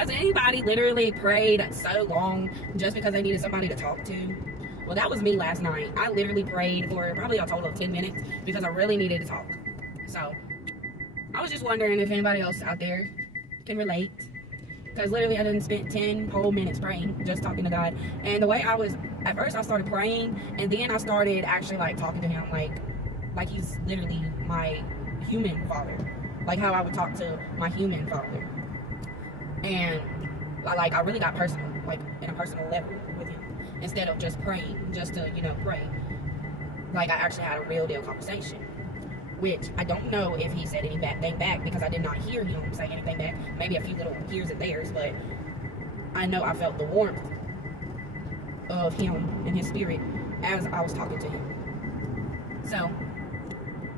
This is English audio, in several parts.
Has anybody literally prayed so long just because they needed somebody to talk to? Well, that was me last night. I literally prayed for probably a total of 10 minutes because I really needed to talk. So, I was just wondering if anybody else out there can relate. Because literally I didn't spend 10 whole minutes praying, just talking to God. And the way I was, at first I started praying, and then I started actually like talking to him like he's literally my human father. Like how I would talk to my human father. And like I really got personal, like in a personal level with him. Instead of just praying, just to, pray. Like I actually had a real deal conversation. Which I don't know if he said anything back because I did not hear him say anything back. Maybe a few little here's and there's, but I know I felt the warmth of him and his spirit as I was talking to him. So,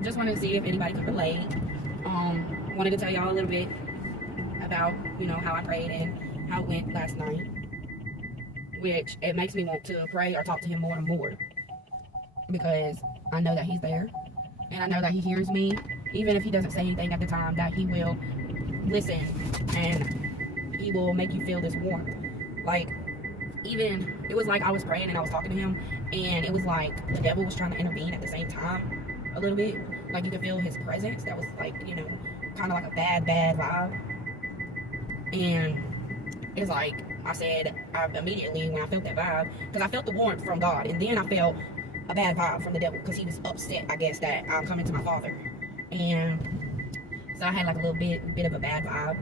just wanted to see if anybody could relate. Wanted to tell y'all a little bit about, how I prayed and how it went last night. Which it makes me want to pray or talk to him more and more. Because I know that he's there. And I know that he hears me, even if he doesn't say anything at the time, that he will listen and he will make you feel this warmth. Like, even, it was like I was praying and I was talking to him, and it was like the devil was trying to intervene at the same time a little bit. Like, you could feel his presence. That was like, kind of like a bad vibe. And it's like, I said, immediately when I felt that vibe, because I felt the warmth from God, and then I felt a bad vibe from the devil because he was upset, I guess, that I'm coming to my father. And so I had like a little bit of a bad vibe,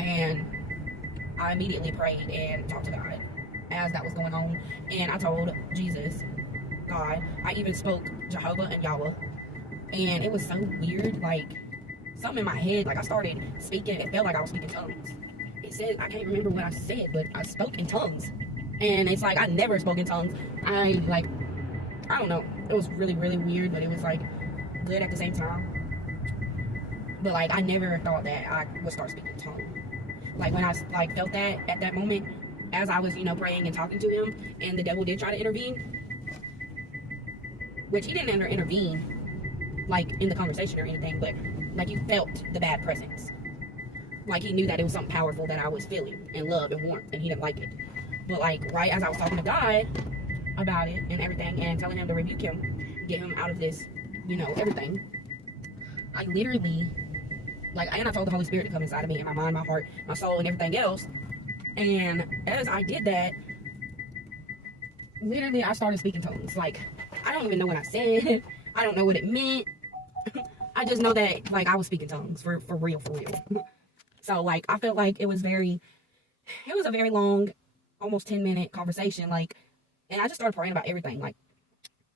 and I immediately prayed and talked to God as that was going on. And I told Jesus, God, I even spoke Jehovah and Yahweh, and it was so weird, like something in my head, like I started speaking. It felt like I was speaking tongues. It said, I can't remember what I said, but I spoke in tongues. And it's like I never spoke in tongues. I don't know. It was really, really weird, but it was like good at the same time. But like I never thought that I would start speaking tongue. Like when I like felt that at that moment, as I was, praying and talking to him, and the devil did try to intervene, which he didn't intervene like in the conversation or anything, but like you felt the bad presence. Like he knew that it was something powerful that I was feeling and love and warmth, and he didn't like it. But like right as I was talking to God about it and everything and telling him to rebuke him, get him out of this, everything, I literally, and I told the Holy Spirit to come inside of me, and my mind, my heart, my soul, and everything else. And as I did that, literally I started speaking tongues. Like, I don't even know what I said. I don't know what it meant. I just know that, I was speaking tongues for real. So, I felt like it was a very long, almost 10-minute conversation, and I just started praying about everything. Like,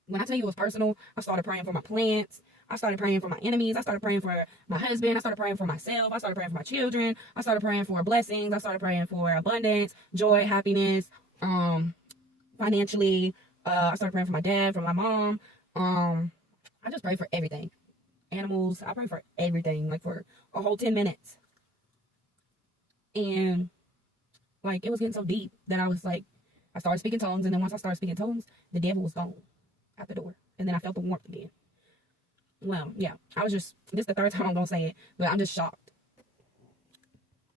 when I tell you it was personal, I started praying for my plants. I started praying for my enemies. I started praying for my husband. I started praying for myself. I started praying for my children. I started praying for blessings. I started praying for abundance, joy, happiness, financially. I started praying for my dad, for my mom. I just prayed for everything. Animals. I prayed for everything, for a whole 10 minutes. And, it was getting so deep that I started speaking tongues, and then once I started speaking tongues, the devil was gone out the door. And then I felt the warmth again. Well, yeah, this is the third time I'm going to say it, but I'm just shocked.